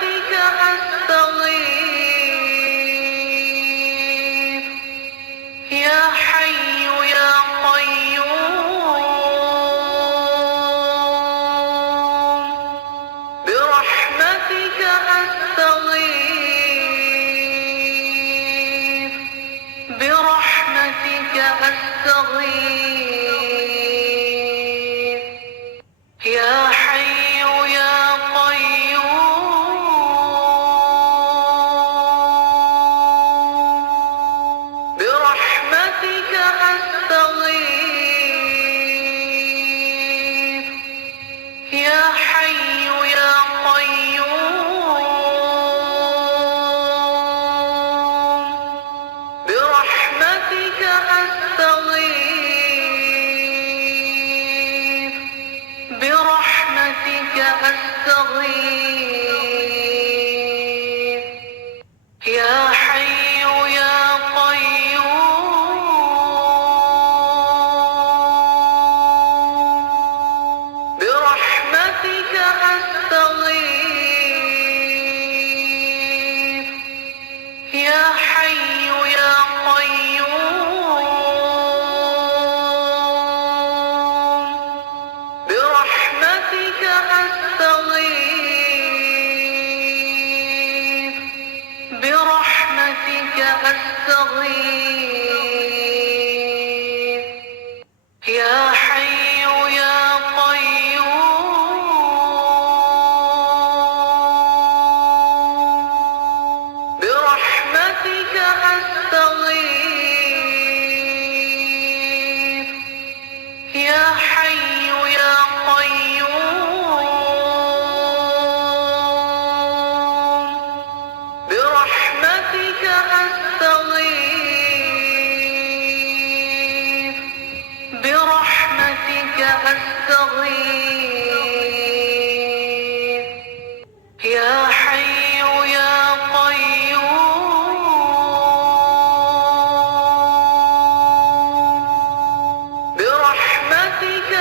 برحمتك أستغيث يا حي يا قيوم برحمتك أستغيث برحمتك أستغيث يا حي يا قيوم برحمتك أستغيث يا حي يا قيوم برحمتك أستغيث برحمتك أستغيث يا حي يا قيوم برحمتك أستغيث يا حي يا قيوم برحمتك أستغيث برحمتك أستغيث يا حي يا قيوم برحمتك أستغيث يا حي يا قيوم برحمتك أستغيث برحمتك أستغيث يا حي يا قيوم برحمتك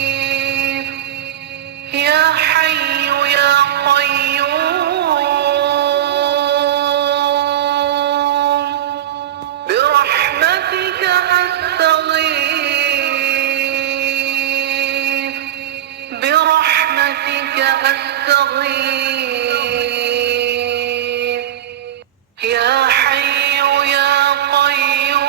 أستغيث يا حي يا قيوم برحمتك أستغيث برحمتك أستغيث يا حي يا قيوم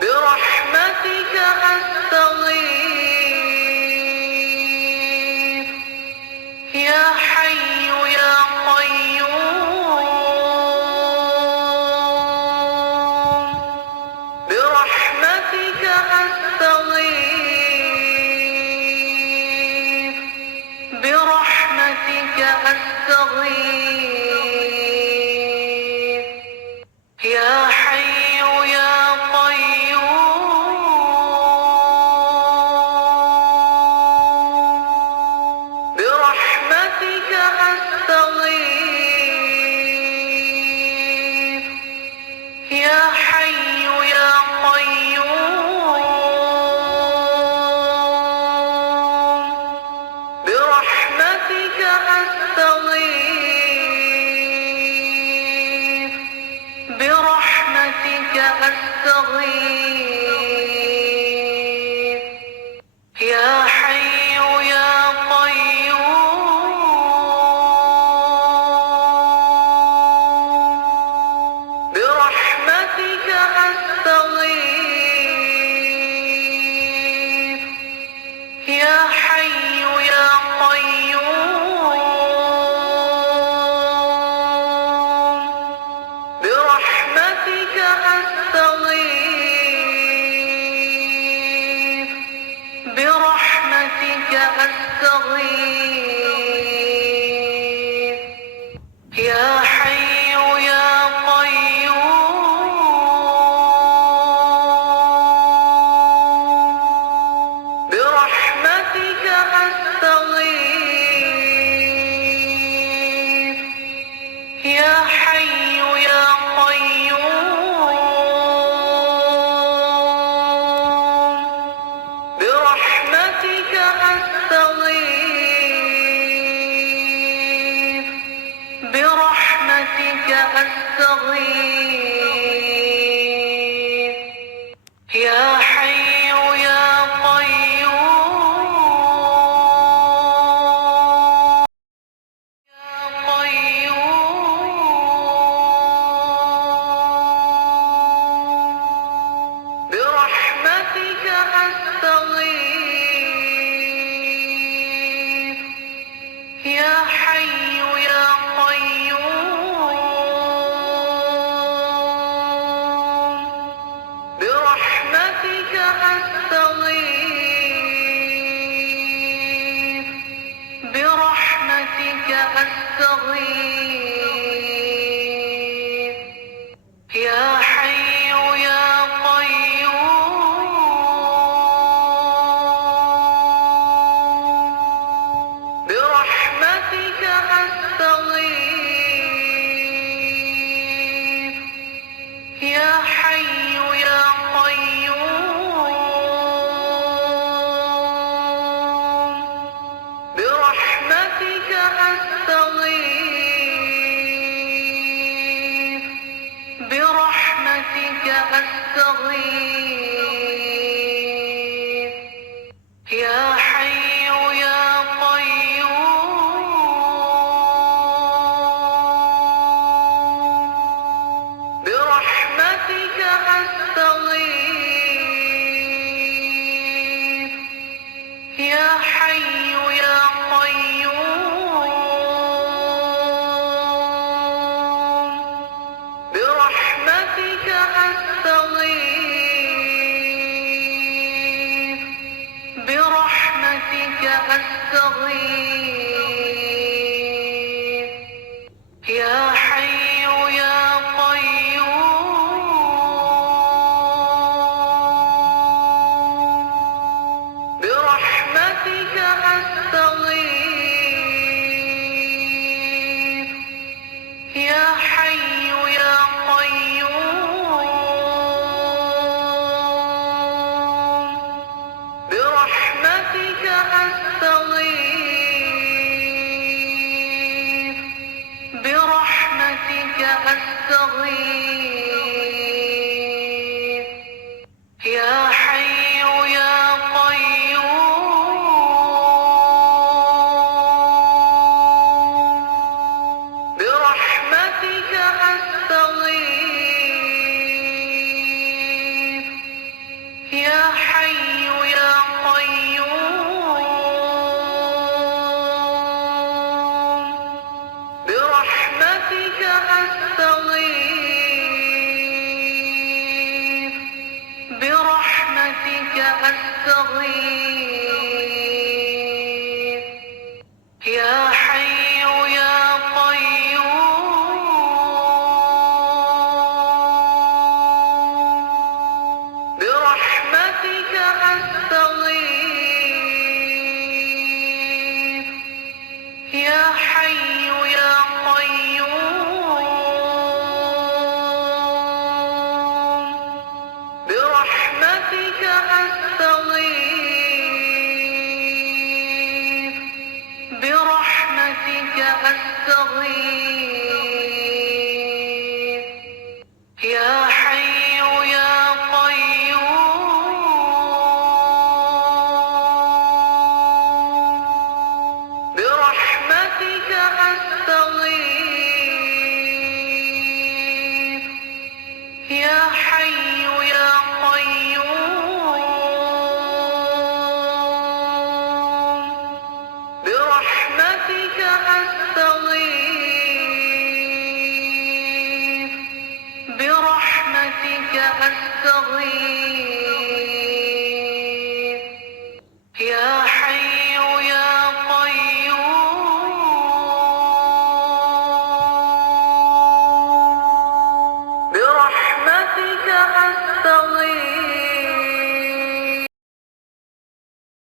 برحمتك أستغيث يا حي يا قيوم برحمتك أستغيث برحمتك أستغيث يا حي يا قيوم برحمتك أستغيث يا حي يا قيوم برحمتك أستغيث برحمتك أستغيث يا حي يا قيوم برحمتك أستغيث يا حي يا قيوم برحمتك أستغيث برحمتك أستغيث يا حي يا قيوم برحمتك أستغيث يا حي يا قيوم يا حي يا قيوم برحمتك أستغيث يا حي يا قيوم برحمتك أستغيث برحمتك أستغيث يا حي يا قيوم برحمتك أستغيث يا حي يا قيوم برحمتك أستغيث برحمتك أستغيث يا حي يا قيوم برحمتك أستغيث يا حي يا قيوم برحمتك أستغيث برحمتك أستغيث يا حي يا قيوم برحمتك أستغيث يا حي يا قيوم برحمتك أستغيث برحمتك أستغيث يا حي يا قيوم برحمتك أستغيث يا حي يا قيوم برحمتك أستغيث برحمتك أستغيث يا حي يا قيوم برحمتك أستغيث يا حي يا قيوم برحمتك أستغيث برحمتك أستغيث يا حي يا قيوم برحمتك أستغيث يا حي يا قيوم برحمتك أستغيث يا حي يا قيوم برحمتك أستغيث يا حي يا قيوم برحمتك أستغيث يا حي يا قيوم برحمتك أستغيث برحمتك أستغيث